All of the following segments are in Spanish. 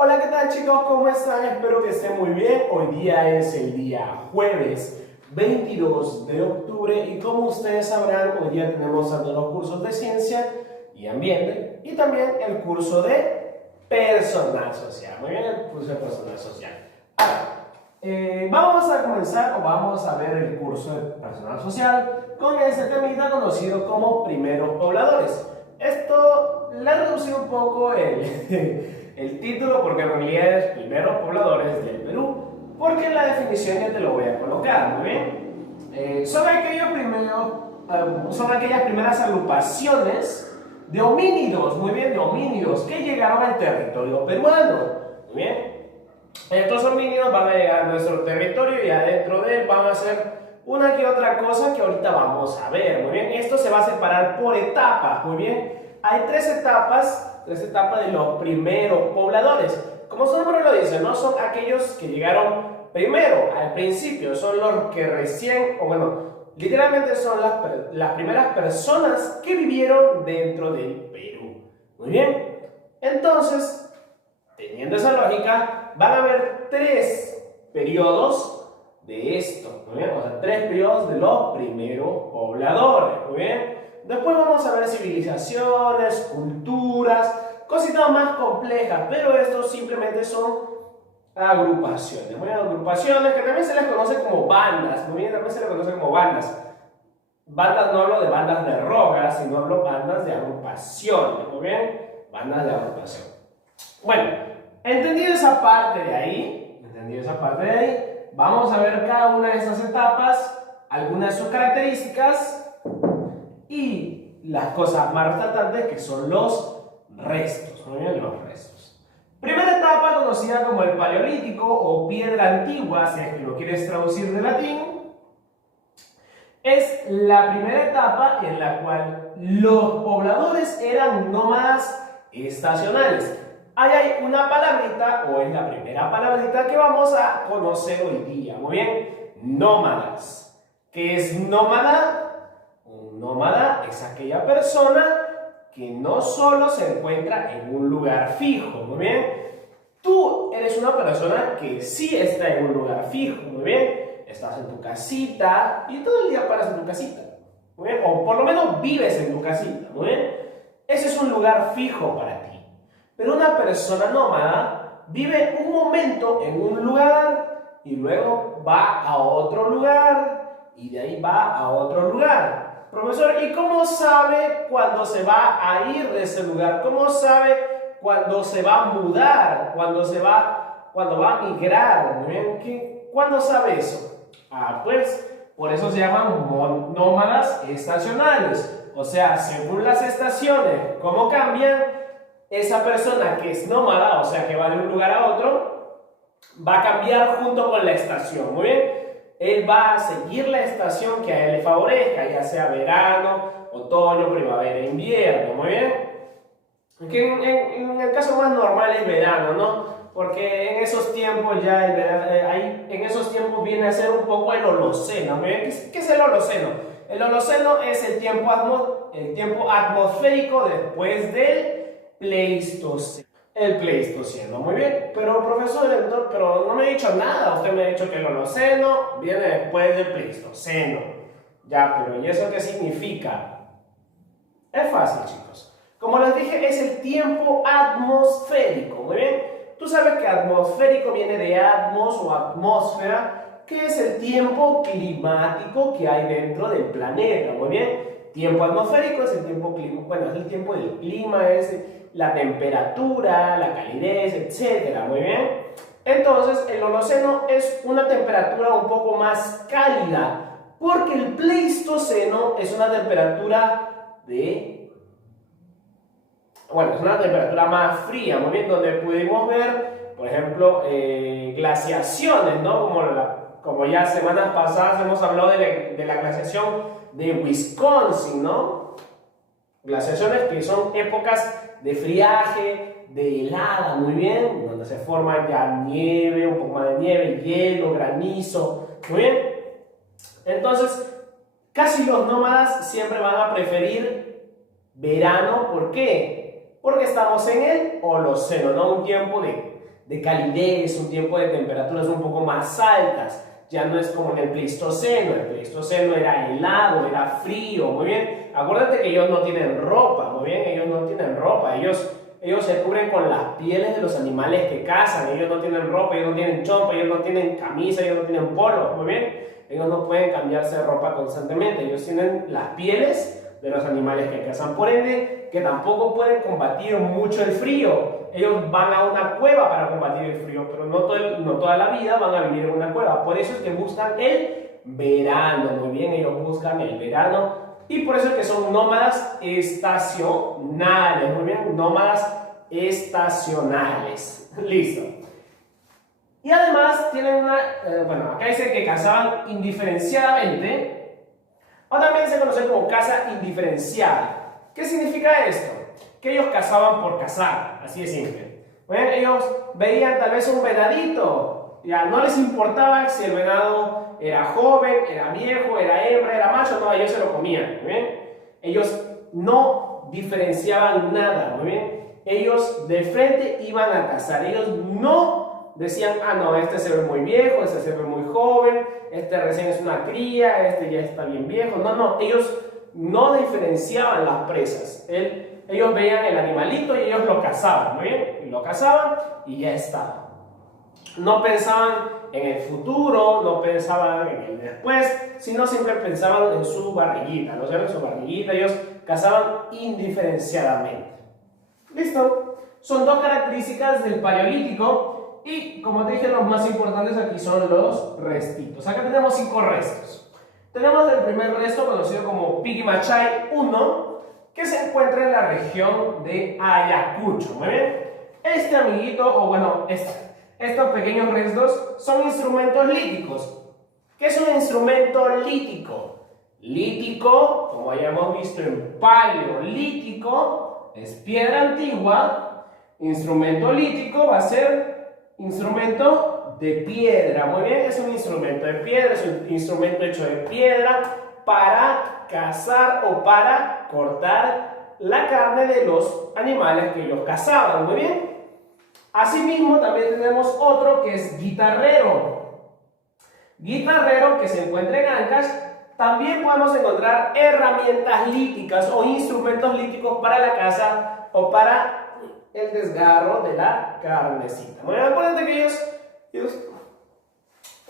Hola, ¿qué tal chicos? ¿Cómo están? Espero que estén muy bien. Hoy día es el día jueves 22 de octubre y como ustedes sabrán, hoy día tenemos tanto los cursos de ciencia y ambiente y también el curso de personal social. Muy bien, el curso de personal social. Ahora, vamos a comenzar o vamos a ver el curso de personal social con ese temita conocido como primeros pobladores. Esto le ha reducido un poco el título porque en realidad es primeros pobladores del Perú, porque en la definición ya te lo voy a colocar, muy bien. Son aquellas primeras agrupaciones de homínidos, muy bien, de homínidos que llegaron al territorio peruano, muy bien. Estos homínidos van a llegar a nuestro territorio y adentro de él van a hacer una que otra cosa que ahorita vamos a ver, muy bien. Esto se va a separar por etapas, muy bien. Hay tres etapas de los primeros pobladores. Como su nombre lo dice, no son aquellos que llegaron primero, al principio, son los que recién, o bueno, literalmente son las primeras personas que vivieron dentro del Perú. Muy bien. Entonces, teniendo esa lógica, van a haber tres periodos de esto, ¿muy bien? O sea, tres periodos de los primeros pobladores, ¿muy bien? Después vamos a ver civilizaciones, culturas, cositas más complejas, pero estos simplemente son agrupaciones, muy bien, agrupaciones que también se les conoce como bandas, muy bien, también se les conoce como bandas. Bandas no hablo de bandas de rock, sino hablo de bandas de agrupaciones, muy bien, bandas de agrupación. Bueno, entendido esa parte de ahí, vamos a ver cada una de esas etapas, algunas de sus características y las cosas más resaltantes que son los restos, muy bien, los restos. Primera etapa conocida como el Paleolítico o piedra antigua, si es que lo quieres traducir de latín, es la primera etapa en la cual los pobladores eran nómadas estacionales. Ahí hay una palabrita, o es la primera palabrita que vamos a conocer hoy día. Muy bien, nómadas. ¿Qué es nómada? Un nómada es aquella persona que no solo se encuentra en un lugar fijo. Muy bien, tú eres una persona que sí está en un lugar fijo. Muy bien, estás en tu casita y todo el día paras en tu casita. Muy bien, o por lo menos vives en tu casita. Muy bien, ese es un lugar fijo para ti. Pero una persona nómada vive un momento en un lugar y luego va a otro lugar y de ahí va a otro lugar. Profesor, ¿y cómo sabe cuándo se va a ir de ese lugar? ¿Cómo sabe cuándo se va a mudar? ¿Cuándo va a migrar? ¿Cuándo sabe eso? Pues por eso se llaman nómadas estacionales. O sea, según las estaciones, cómo cambian, esa persona que es nómada, o sea, que va de un lugar a otro, va a cambiar junto con la estación, muy bien. Él va a seguir la estación que a él le favorezca, ya sea verano, otoño, primavera, invierno, muy bien. Que en el caso más normal es verano, ¿no? Porque en esos tiempos ya en esos tiempos viene a ser un poco el Holoceno, muy bien. ¿Qué es el Holoceno? El Holoceno es el tiempo atmosférico después del Pleistoceno. El Pleistoceno, muy bien. Pero profesor, pero no me ha dicho nada. Usted me ha dicho que el Holoceno viene después del Pleistoceno. Ya, pero ¿y eso qué significa? Es fácil, chicos. Como les dije, es el tiempo atmosférico, muy bien. Tú sabes que atmosférico viene de atmos o atmósfera, que es el tiempo climático que hay dentro del planeta, muy bien. Tiempo atmosférico es el tiempo es el tiempo del clima, es la temperatura, la calidez, etcétera, muy bien. Entonces, el Holoceno es una temperatura un poco más cálida, porque el Pleistoceno es una temperatura es una temperatura más fría, muy bien, donde pudimos ver, por ejemplo, glaciaciones, ¿no? Como ya semanas pasadas hemos hablado de la glaciación de Wisconsin, ¿no? Glaciaciones que son épocas de friaje, de helada, muy bien, donde se forma ya nieve, un poco más de nieve, hielo, granizo, muy bien. Entonces, casi los nómadas siempre van a preferir verano, ¿por qué? Porque estamos en el Holoceno, ¿no? Un tiempo de calidez, un tiempo de temperaturas un poco más altas. Ya no es como en el Pleistoceno era helado, era frío, muy bien. Acuérdate que ellos no tienen ropa, muy bien, ellos no tienen ropa, ellos se cubren con las pieles de los animales que cazan, ellos no tienen ropa, ellos no tienen chompa, ellos no tienen camisa, ellos no tienen polo, muy bien. Ellos no pueden cambiarse de ropa constantemente, ellos tienen las pieles de los animales que cazan, por ende, que tampoco pueden combatir mucho el frío. Ellos van a una cueva para combatir el frío, pero no toda la vida van a vivir en una cueva. Por eso es que buscan el verano, muy bien, ellos buscan el verano y por eso es que son nómadas estacionales, muy bien, nómadas estacionales. Listo. Y además tienen bueno, acá dice que cazaban indiferenciadamente, o también se conoce como caza indiferenciada. ¿Qué significa esto? Que ellos cazaban por cazar, así de simple. Bueno, ellos veían tal vez un venadito, ya no les importaba si el venado era joven, era viejo, era hembra, era macho, no, ellos se lo comían, ¿muy bien? Ellos no diferenciaban nada, ¿muy bien? Ellos de frente iban a cazar, ellos no decían, ah no, este se ve muy viejo, este se ve muy joven, este recién es una cría, este ya está bien viejo, no, ellos no diferenciaban las presas, ellos veían el animalito y ellos lo cazaban, ¿muy bien? Y lo cazaban y ya estaba. No pensaban en el futuro, no pensaban en el después, sino siempre pensaban en su barriguita, ¿no? En su barriguita, ellos cazaban indiferenciadamente. ¿Listo? Son dos características del Paleolítico y, como te dije, los más importantes aquí son los restitos. Acá tenemos 5 restos. Tenemos el primer resto conocido como Pigimachai 1, que se encuentra en la región de Ayacucho. Muy bien. Este amiguito, o bueno, estos pequeños restos son instrumentos líticos. ¿Qué es un instrumento lítico? Lítico, como ya hemos visto en paleolítico, es piedra antigua. Instrumento lítico va a ser instrumento de piedra. Muy bien, es un instrumento de piedra, es un instrumento hecho de piedra para cazar o para cortar la carne de los animales que ellos cazaban. Muy bien. Asimismo, también tenemos otro que es guitarrero. Guitarrero que se encuentra en Ancash. También podemos encontrar herramientas líticas o instrumentos líticos para la caza o para el desgarro de la carnecita. Bueno, acuérdense que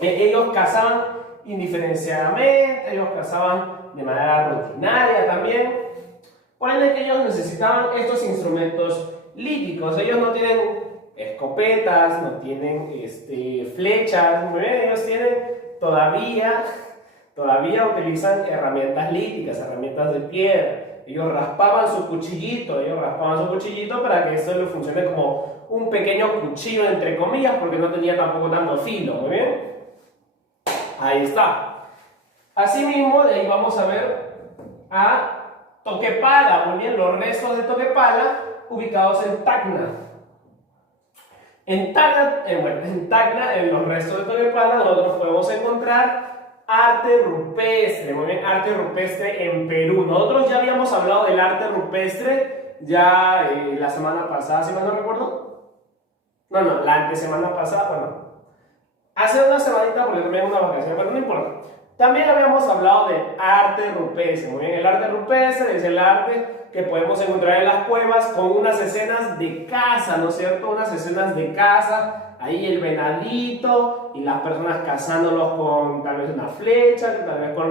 ellos cazaban indiferenciadamente, ellos cazaban de manera rutinaria también. Por ende que ellos necesitaban estos instrumentos líticos. Ellos no tienen escopetas, no tienen flechas, muy bien, ellos todavía utilizan herramientas líticas, herramientas de piedra. Ellos raspaban su cuchillito para que esto le funcione como un pequeño cuchillo entre comillas, porque no tenía tampoco tanto filo, muy bien. Ahí está. Asimismo, de ahí vamos a ver a Toquepala, muy bien, los restos de Toquepala ubicados en Tacna. En Tacna, en los restos de Toquepala, nosotros podemos encontrar arte rupestre, muy bien, arte rupestre en Perú. Nosotros ya habíamos hablado del arte rupestre ya la semana pasada, si mal no recuerdo. No, la antesemana pasada, bueno. Hace una semanita porque también una vacación, pero no importa. También habíamos hablado del arte rupestre, muy bien. El arte rupestre es el arte que podemos encontrar en las cuevas con unas escenas de caza, ¿no es cierto? Unas escenas de caza, ahí el venadito y las personas cazándolos con tal vez una flecha, tal vez con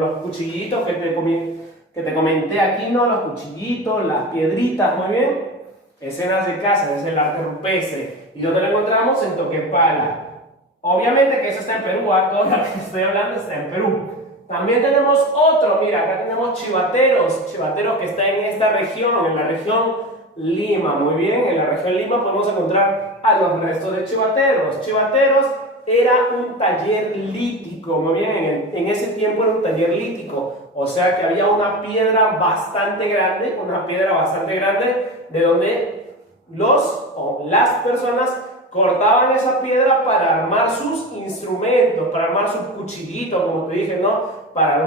los cuchillitos que te comenté aquí, ¿no? Los cuchillitos, las piedritas, muy bien. Escenas de caza, es el arte rupestre. ¿Y dónde lo encontramos? En Toquepala. Obviamente que eso está en Perú, todo lo que estoy hablando está en Perú. También tenemos otro, mira, acá tenemos chivateros que está en esta región, en la región Lima, muy bien, en la región Lima podemos encontrar a los restos de chivateros. Chivateros era un taller lítico, muy bien, en ese tiempo era un taller lítico, o sea que había una piedra bastante grande, de donde las personas cortaban esa piedra para armar sus instrumentos, para armar su cuchillito, como te dije, ¿no? Para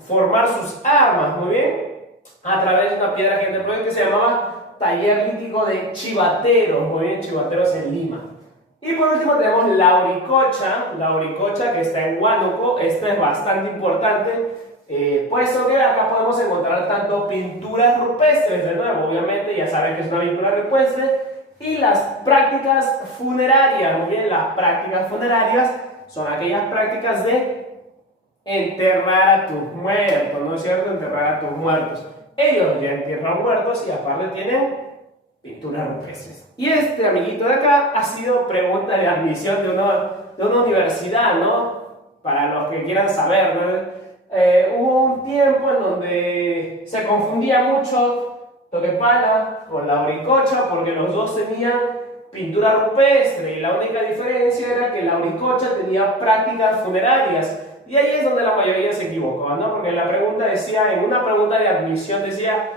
formar sus armas, muy bien, a través de una piedra que se llamaba taller lítico de chivateros, muy bien, chivateros en Lima. Y por último tenemos la Auricocha que está en Huánuco. Esto es bastante importante, puesto que acá podemos encontrar tanto pinturas rupestres, de nuevo, obviamente ya saben que es una pintura rupestre, y las prácticas funerarias. Muy bien, las prácticas funerarias son aquellas prácticas de enterrar a tus muertos, ¿no es cierto? Enterrar a tus muertos. Ellos ya entierran muertos y aparte tienen pinturas rupestres. Y este amiguito de acá ha sido pregunta de admisión de una universidad, ¿no? Para los que quieran saber, ¿no? Hubo un tiempo en donde se confundía mucho Toquepala con la Auricocha porque los dos tenían pintura rupestre y la única diferencia era que la Auricocha tenía prácticas funerarias. Y ahí es donde la mayoría se equivocó, ¿no? Porque la pregunta decía, en una pregunta de admisión decía,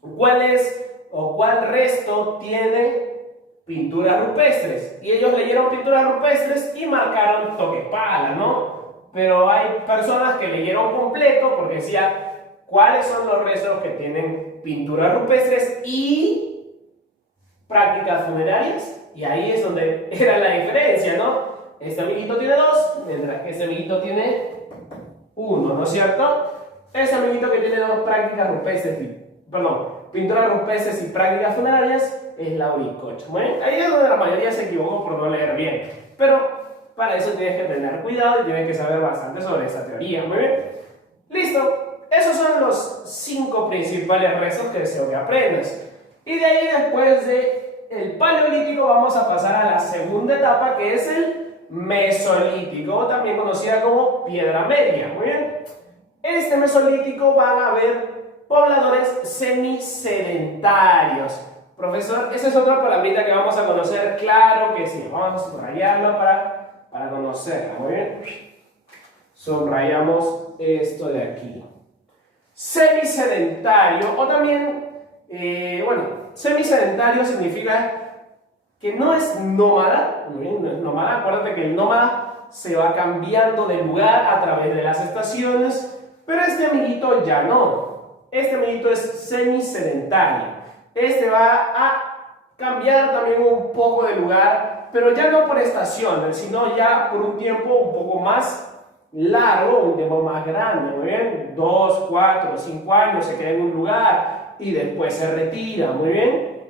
¿cuál es o cuál resto tiene pinturas rupestres? Y ellos leyeron pinturas rupestres y marcaron Toquepala, ¿no? Pero hay personas que leyeron completo porque decía, ¿cuáles son los restos que tienen pinturas rupestres y prácticas funerarias? Y ahí es donde era la diferencia, ¿no? Este amiguito tiene 2, mientras que este amiguito tiene 1, ¿no es cierto? Este amiguito que tiene 2 prácticas rupestres, pinturas rupestres y prácticas funerarias es la Auricocha. Bueno, ahí es donde la mayoría se equivocó por no leer bien. Pero para eso tienes que tener cuidado y tienes que saber bastante sobre esta teoría. Muy bien. Listo. Esos son los 5 principales restos que deseo que aprendas. Y de ahí, después del Paleolítico, vamos a pasar a la segunda etapa, que es el Mesolítico, también conocida como Piedra Media. Muy bien. En este Mesolítico van a haber pobladores semisedentarios. Profesor, esa es otra palabrita que vamos a conocer. Claro que sí. Vamos a subrayarla para conocerla. Muy bien. Subrayamos esto de aquí. Semisedentario, o también, semisedentario significa que no es nómada. Muy bien, no es nómada. Acuérdate que el nómada se va cambiando de lugar a través de las estaciones, pero este amiguito ya no. Este amiguito es semisedentario. Este va a cambiar también un poco de lugar, pero ya no por estaciones, sino ya por un tiempo un poco más largo, un tiempo más grande. Muy bien, 2, 4, 5 años se queda en un lugar y después se retira. Muy bien,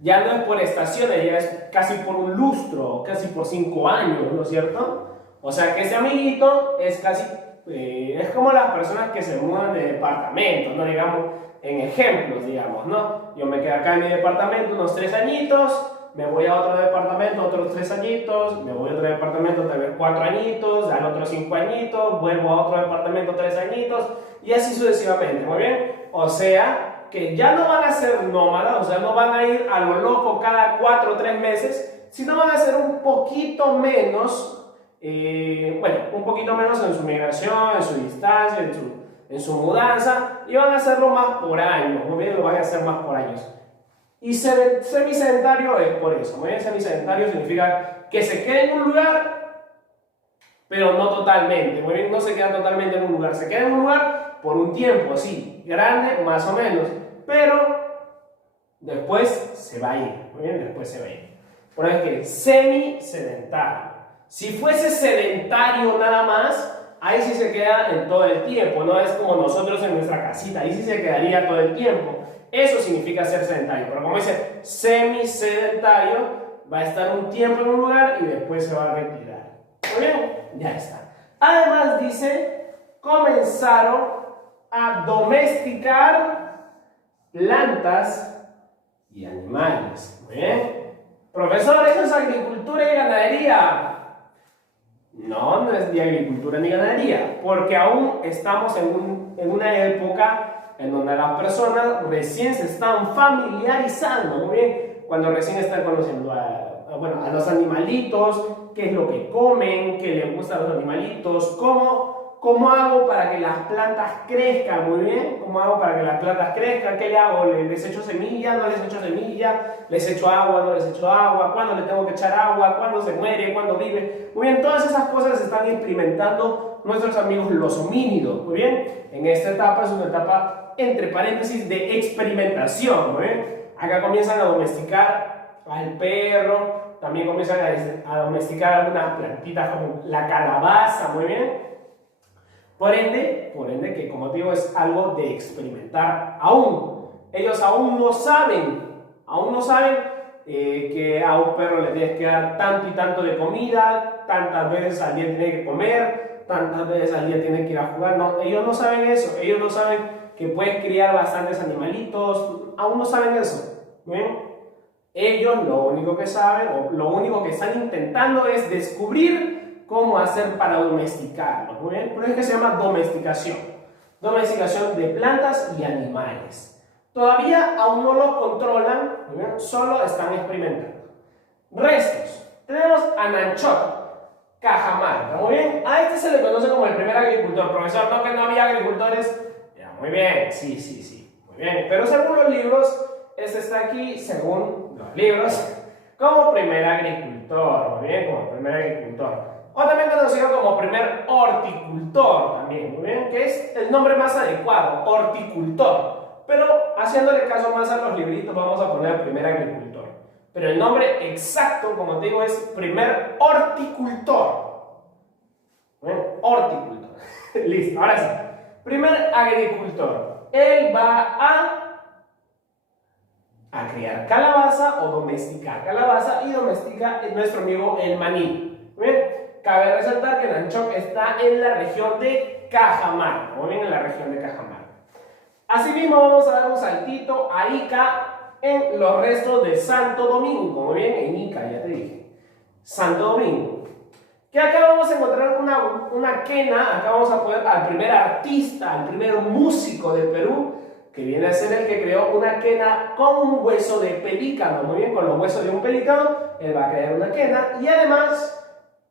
ya no es por estaciones, ya es casi por un lustro, casi por 5 años, ¿no es cierto? O sea que ese amiguito es casi, es como las personas que se mudan de departamento, ¿no? Digamos, en ejemplos, digamos, ¿no? Yo me quedo acá en mi departamento unos 3 añitos, me voy a otro departamento otros 3 añitos, me voy a otro departamento tal vez 4 añitos, al otro 5 añitos, vuelvo a otro departamento 3 añitos, y así sucesivamente. Muy bien, o sea que ya no van a ser nómadas, o sea, no van a ir a lo loco cada 4 o 3 meses, sino van a ser un poquito menos, un poquito menos en su migración, en su distancia, en su mudanza, y van a hacerlo más por años. Muy bien, lo van a hacer más por años. Y semisedentario es por eso. Muy bien, semisedentario significa que se queda en un lugar, pero no totalmente. Muy bien, no se queda totalmente en un lugar. Se queda en un lugar por un tiempo, sí, grande, más o menos. Pero después se va a ir. Muy bien, después se va a ir. Por eso es que semisedentario. Si fuese sedentario nada más, ahí sí se queda en todo el tiempo. No es como nosotros en nuestra casita. Ahí sí se quedaría todo el tiempo. Eso significa ser sedentario, pero como dice semisedentario, va a estar un tiempo en un lugar y después se va a retirar. Muy bien, ya está. Además dice, comenzaron a domesticar plantas y animales. Muy bien. Profesor, ¿eso es agricultura y ganadería? No, no es ni agricultura ni ganadería, porque aún estamos en una época en donde las personas recién se están familiarizando, muy bien, cuando recién están conociendo a los animalitos, qué es lo que comen, qué les gusta a los animalitos, cómo hago para que las plantas crezcan, muy bien, cómo hago para que las plantas crezcan, qué le hago, les echo semilla, no les echo semilla, les echo agua, no les echo agua, cuándo le tengo que echar agua, cuándo se muere, cuándo vive, muy bien, todas esas cosas se están experimentando nuestros amigos los homínidos, muy bien, en esta etapa es una etapa entre paréntesis, de experimentación, ¿no ven? Acá comienzan a domesticar al perro, también comienzan a domesticar algunas plantitas como la calabaza, muy bien. Por ende, que como digo, es algo de experimentar aún. Ellos aún no saben que a un perro le tienes que dar tanto y tanto de comida, tantas veces al día tiene que comer, tantas veces al día tiene que ir a jugar. No, ellos no saben eso, ellos no saben que puedes criar bastantes animalitos, aún no saben eso. ¿Bien? Ellos lo único que saben, o lo único que están intentando es descubrir cómo hacer para domesticarlos. ¿Muy bien? Por eso es que se llama domesticación. Domesticación de plantas y animales. Todavía aún no lo controlan, ¿muy bien? Solo están experimentando. Restos. Tenemos a Nanchok, Cajamarca. Muy bien. A este se le conoce como el primer agricultor. Profesor, no que no había agricultores. Ya, muy bien. Sí. Muy bien. Pero según los libros, este está aquí, según los libros, como primer agricultor. Muy bien, como primer agricultor. O también conocido como primer horticultor, también, muy bien, que es el nombre más adecuado, horticultor. Pero haciéndole caso más a los libritos, vamos a poner primer agricultor. Pero el nombre exacto, como te digo, es primer horticultor. Bien, horticultor. Listo, ahora sí. Primer agricultor. Él va a criar calabaza o domesticar calabaza y domestica nuestro amigo el maní. Bien. Cabe resaltar que Nanchok está en la región de Cajamarca, muy bien, en la región de Cajamarca. Asimismo, vamos a dar un saltito a Ica en los restos de Santo Domingo, muy bien, en Ica, ya te dije. Santo Domingo. Que acá vamos a encontrar una quena, acá vamos a poner al primer artista, al primer músico del Perú, que viene a ser el que creó una quena con un hueso de pelícano, muy bien, con los huesos de un pelícano, él va a crear una quena y además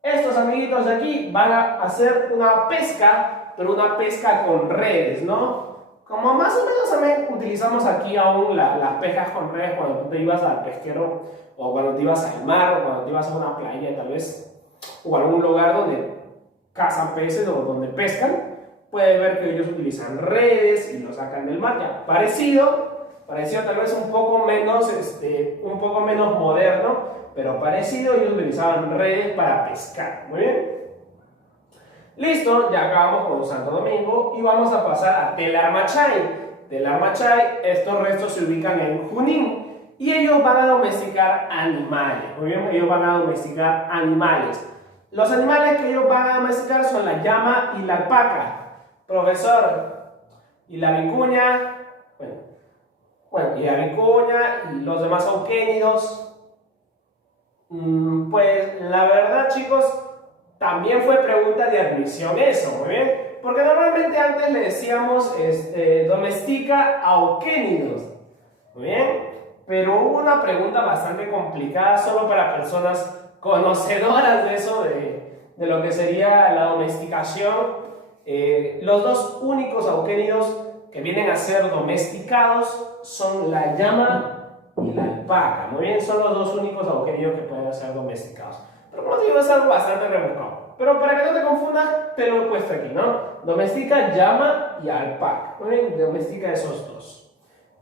estos amiguitos de aquí van a hacer una pesca, pero una pesca con redes, ¿no? Como más o menos también utilizamos aquí aún las pescas con redes cuando tú te ibas al pesquero, o cuando te ibas al mar, o cuando te ibas a una playa tal vez, o a algún lugar donde cazan peces o donde pescan. Puedes ver que ellos utilizan redes y lo sacan del mar, ya parecido tal vez un poco menos moderno, pero parecido. Ellos utilizaban redes para pescar. Muy bien. Listo, ya acabamos con Santo Domingo y vamos a pasar a Telarmachay. Telarmachay, estos restos se ubican en Junín y ellos van a domesticar animales. Muy bien, ellos van a domesticar animales. Los animales que ellos van a domesticar son la llama y la alpaca. Profesor, y la vicuña, y la vicuña y los demás auquénidos. Pues la verdad, chicos, también fue pregunta de admisión eso, muy bien, porque normalmente antes le decíamos domestica auquénidos, muy bien, pero hubo una pregunta bastante complicada solo para personas conocedoras de eso, de lo que sería la domesticación. Los dos únicos auquénidos que vienen a ser domesticados son la llama y la alpaca. Muy bien, son los dos únicos auquénidos que pueden ser domesticados. Pero como te digo, es algo bastante rebuscado. Pero para que no te confundas, te lo he puesto aquí, ¿no? Domestica llama y alpaca. Muy bien, domestica esos dos.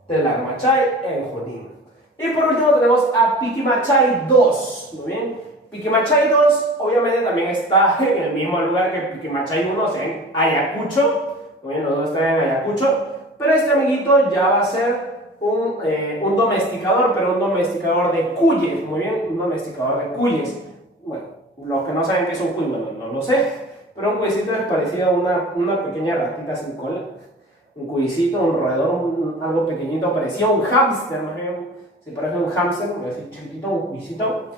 Telarmachay en Junín. Y por último tenemos a Piquimachay 2. Muy bien. Piquimachay 2 obviamente también está en el mismo lugar que Piquimachay 1, o sea, en Ayacucho. Muy bien, los dos están en Ayacucho. Pero este amiguito ya va a ser un domesticador, pero un domesticador de cuyes. Muy bien, un domesticador de cuyes. Bueno, los que no saben qué es un cuy, bueno, no lo sé. Pero un cuyecito es parecido a una pequeña ratita sin cola. Un cuyecito, un roedor, algo pequeñito, parecía un hámster, ¿no? Si parece un hámster, voy a decir chiquitito, un cuyecito.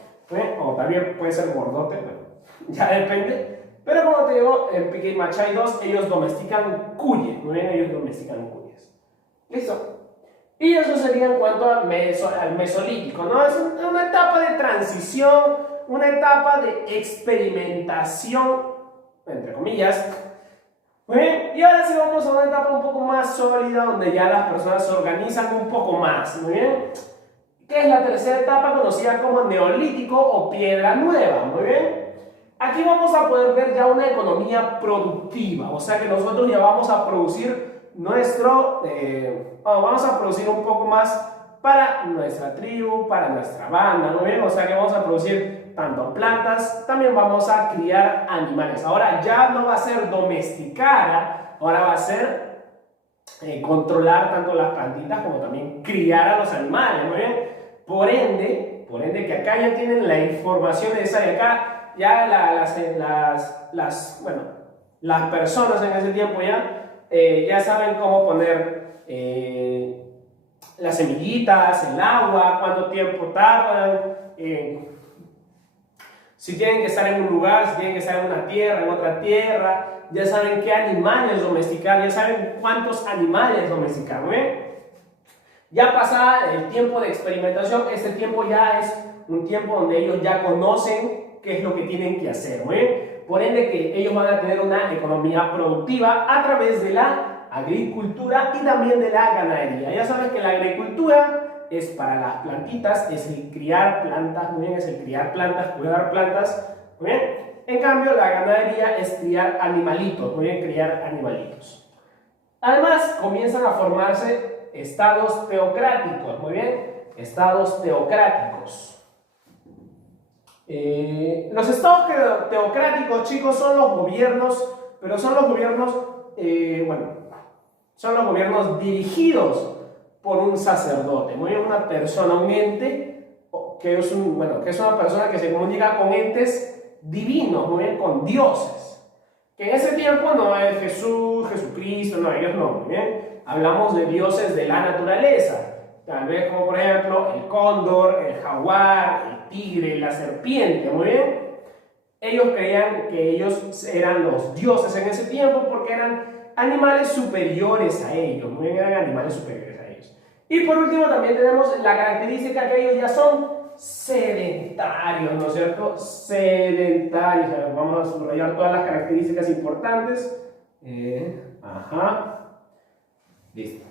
O también puede ser gordote, pero ya depende. Pero como te digo, en Piquimachay 2 ellos domestican cuyes. Muy bien, ellos domestican cuyes. Listo. Y eso sería en cuanto al mesolítico, ¿no? Es una etapa de transición, una etapa de experimentación, entre comillas. Muy bien. Y ahora sí vamos a una etapa un poco más sólida, donde ya las personas se organizan un poco más. Muy bien. Que es la tercera etapa conocida como neolítico o piedra nueva, muy bien. Aquí vamos a poder ver ya una economía productiva, o sea que nosotros ya vamos a producir vamos a producir un poco más para nuestra tribu, para nuestra banda, ¿no bien? O sea que vamos a producir tanto plantas, también vamos a criar animales. Ahora ya no va a ser domesticar, ahora va a ser controlar tanto las plantitas como también criar a los animales, ¿no bien? Por ende que acá ya tienen la información esa de acá, ya las personas en ese tiempo ya saben cómo poner las semillitas, el agua, cuánto tiempo tardan, si tienen que estar en un lugar, si tienen que estar en una tierra, en otra tierra, ya saben qué animales domesticar, ya saben cuántos animales domesticar, ¿no? Ya pasada el tiempo de experimentación, este tiempo ya es un tiempo donde ellos ya conocen qué es lo que tienen que hacer, ¿no? Por ende que ellos van a tener una economía productiva a través de la agricultura y también de la ganadería. Ya sabes que la agricultura es para las plantitas, es el criar plantas, muy bien, es el criar plantas, cuidar plantas, muy bien. En cambio, la ganadería es criar animalitos, muy bien, criar animalitos. Además, comienzan a formarse estados teocráticos, muy bien, estados teocráticos. Los estados teocráticos, chicos, son los gobiernos, pero son los gobiernos, son los gobiernos dirigidos por un sacerdote, muy bien, una persona, un ente, que es una persona que se comunica con entes divinos, muy bien, con dioses. Que en ese tiempo no es Jesús, Jesucristo, no, ellos no, muy bien. Hablamos de dioses de la naturaleza. Tal vez como por ejemplo el cóndor, el jaguar, el tigre, la serpiente, muy bien. Ellos creían que ellos eran los dioses en ese tiempo porque eran animales superiores a ellos, muy bien, eran animales superiores a ellos. Y por último también tenemos la característica que ellos ya son sedentarios, ¿no es cierto? Sedentarios. A ver, vamos a subrayar todas las características importantes. Listo.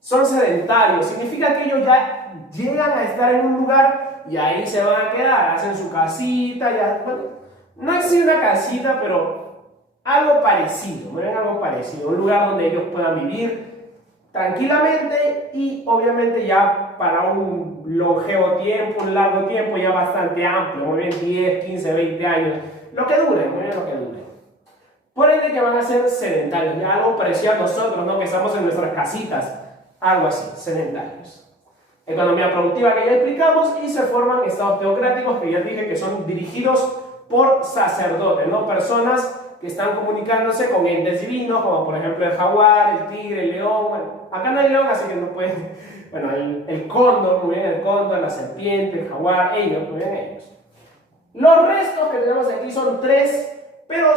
Son sedentarios, significa que ellos ya llegan a estar en un lugar y ahí se van a quedar, hacen su casita, no es una casita, pero algo parecido, miren, algo parecido, un lugar donde ellos puedan vivir tranquilamente y obviamente ya para un longevo tiempo, un largo tiempo, ya bastante amplio, muy bien, 10, 15, 20 años, lo que dure, muy bien, lo que dure. Por ende que van a ser sedentarios, ya algo parecido a nosotros, ¿no? Que estamos en nuestras casitas. Algo así, sedentarios. Economía productiva que ya explicamos y se forman estados teocráticos que ya dije que son dirigidos por sacerdotes, ¿no? Personas que están comunicándose con entes divinos, como por ejemplo el jaguar, el tigre, el león. Bueno, acá no hay león, así que no pueden. Bueno, el cóndor, muy bien, el cóndor, la serpiente, el jaguar, ellos, muy bien, ellos. Los restos que tenemos aquí son 3, pero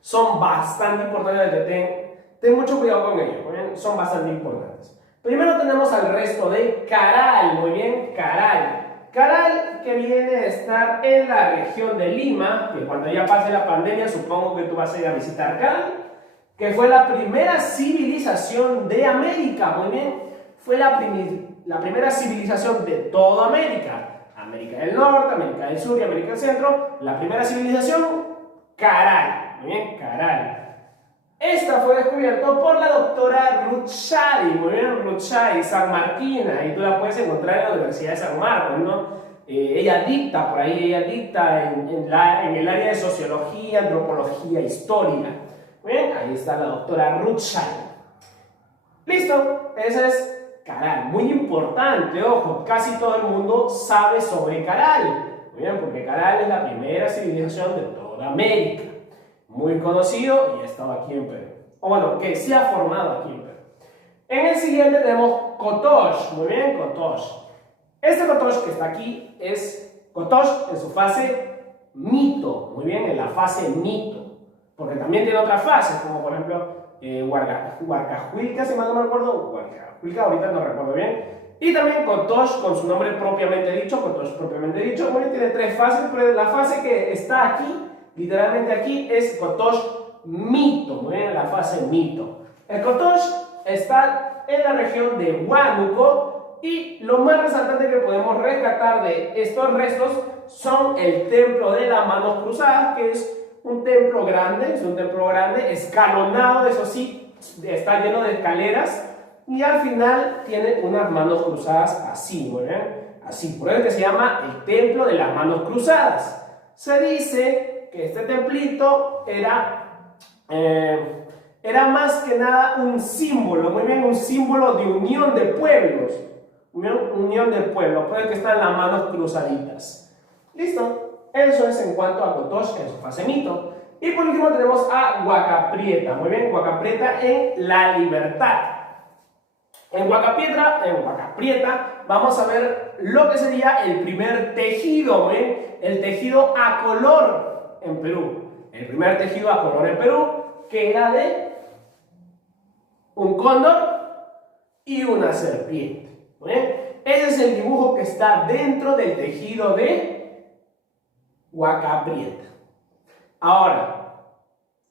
son bastante importantes. Ten mucho cuidado con ellos, muy bien, son bastante importantes. Primero tenemos al resto de Caral, muy bien, Caral. Caral que viene a estar en la región de Lima, que cuando ya pase la pandemia supongo que tú vas a ir a visitar Caral, que fue la primera civilización de América, muy bien, fue la primera civilización de toda América. América del Norte, América del Sur y América del Centro, la primera civilización, Caral, muy bien, Caral. Esta fue descubierta por la doctora Ruth Shady, muy bien, Ruth Shady, sanmarquina, y tú la puedes encontrar en la Universidad de San Marcos, ¿no? Ella dicta por ahí, en el área de sociología, antropología, historia. Muy bien, ahí está la doctora Ruth Shady. Listo, ese es Caral, muy importante, ojo, casi todo el mundo sabe sobre Caral, muy bien, porque Caral es la primera civilización de toda América. Muy conocido y ha estado aquí en Perú. O bueno, que se ha formado aquí en Perú. En el siguiente tenemos Kotosh. Muy bien, Kotosh. Este Kotosh que está aquí es Kotosh en su fase mito. Muy bien, en la fase mito. Porque también tiene otras fases, como por ejemplo Huarcahuilca, si mal no me acuerdo. Huarcahuilca, ahorita no recuerdo bien. Y también Kotosh con su nombre propiamente dicho. Kotosh propiamente dicho. Muy bien, tiene 3 fases, pero la fase que está aquí, literalmente aquí, es Kotosh mito, muy bien, la fase mito. El Kotosh está en la región de Huánuco y lo más resaltante que podemos rescatar de estos restos son el templo de las manos cruzadas, que es un templo grande, es un templo grande, escalonado, eso sí, está lleno de escaleras, y al final tiene unas manos cruzadas así, ¿ven? Así, por eso que se llama el templo de las manos cruzadas. Se dice que este templito era más que nada un símbolo, muy bien, un símbolo de unión de pueblos. Unión de pueblos, por eso que están las manos cruzaditas. ¿Listo? Eso es en cuanto a Cotox en su fase mito. Y por último tenemos a Huaca Prieta, muy bien, Huaca Prieta en La Libertad. En Huaca Prieta vamos a ver lo que sería el primer tejido, ¿eh? El tejido a color en Perú. El primer tejido a color en Perú, que era de un cóndor y una serpiente. ¿Eh? Ese es el dibujo que está dentro del tejido de Huaca Prieta. Ahora,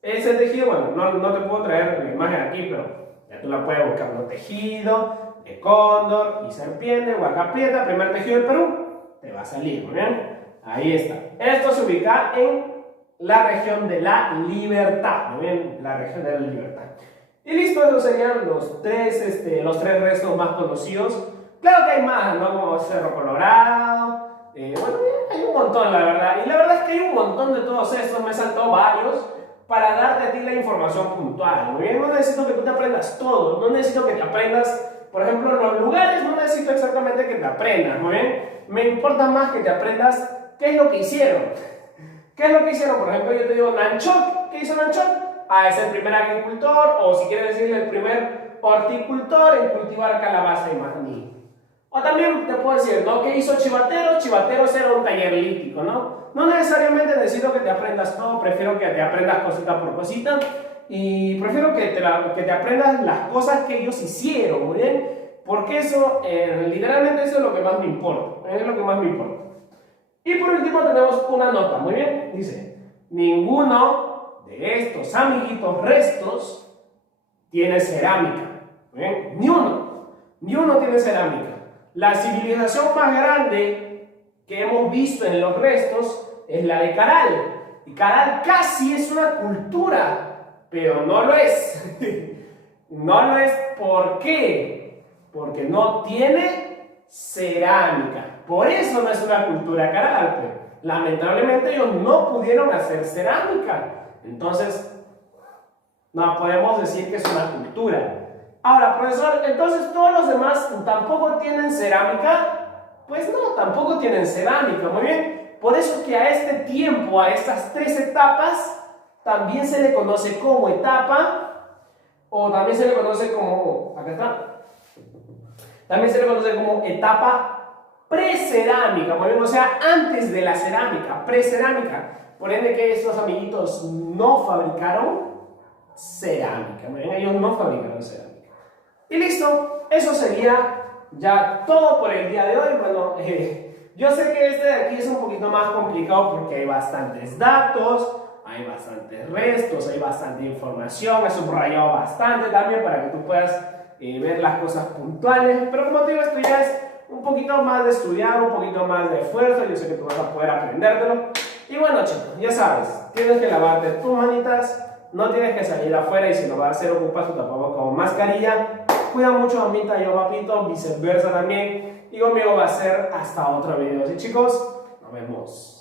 ese tejido, bueno, no te puedo traer la imagen aquí, pero ya tú la puedes buscar, ¿no? Tejido de cóndor y serpiente, Huaca Prieta, primer tejido del Perú, te va a salir, ¿muy bien? Ahí está. Esto se ubica en la región de La Libertad, ¿muy bien? La región de La Libertad. Y listo, esos serían los tres restos más conocidos. Claro que hay más, ¿no? Como Cerro Colorado, bueno, hay un montón, la verdad. Y la verdad es que hay un montón de todos estos, me he saltado varios para darte a ti la información puntual, ¿muy bien? No necesito que tú te aprendas todo, no necesito que te aprendas, por ejemplo, los lugares, no necesito exactamente que te aprendas, ¿muy bien? Me importa más que te aprendas qué es lo que hicieron. ¿Qué es lo que hicieron? Por ejemplo, yo te digo Nanchok, ¿qué hizo Nanchok? Ah, es el primer agricultor, o si quieres decirle el primer horticultor en cultivar calabaza y maní. O también te puedo decir, ¿no? ¿Qué hizo Chivatero? Chivatero era un taller lítico, ¿no? No necesariamente necesito que te aprendas todo, prefiero que te aprendas cosita por cosita y prefiero que te aprendas las cosas que ellos hicieron, ¿muy bien? Porque eso, literalmente eso es lo que más me importa, es lo que más me importa. Y por último tenemos una nota, muy bien, dice, ninguno de estos amiguitos restos tiene cerámica, ¿muy bien? Ni uno tiene cerámica. La civilización más grande que hemos visto en los restos es la de Caral. Y Caral casi es una cultura, pero no lo es. No lo es, ¿por qué? Porque no tiene cerámica. Por eso no es una cultura Caral, pero lamentablemente ellos no pudieron hacer cerámica. Entonces, no podemos decir que es una cultura. Ahora, profesor, entonces todos los demás tampoco tienen cerámica. Pues no, tampoco tienen cerámica, muy bien. Por eso que a este tiempo, a estas tres etapas, también se le conoce como etapa, o también se le conoce como, acá está, también se le conoce como etapa precerámica, muy bien, o sea, antes de la cerámica, precerámica. Por ende que estos amiguitos no fabricaron cerámica, muy bien, ellos no fabricaron cerámica. Y listo, eso sería ya todo por el día de hoy. Bueno, yo sé que este de aquí es un poquito más complicado porque hay bastantes datos, hay bastantes restos, hay bastante información, he subrayado bastante también para que tú puedas ver las cosas puntuales, pero como te digo, esto ya es un poquito más de estudiar, un poquito más de esfuerzo, yo sé que tú vas a poder aprendértelo. Y bueno, chicos, ya sabes, tienes que lavarte tus manitas, no tienes que salir afuera y si lo vas a hacer ocupas tu tapabocas con mascarilla. Cuida mucho, mamita, yo papito, viceversa también. Y conmigo va a ser hasta otro video. ¿Sí, chicos? Nos vemos.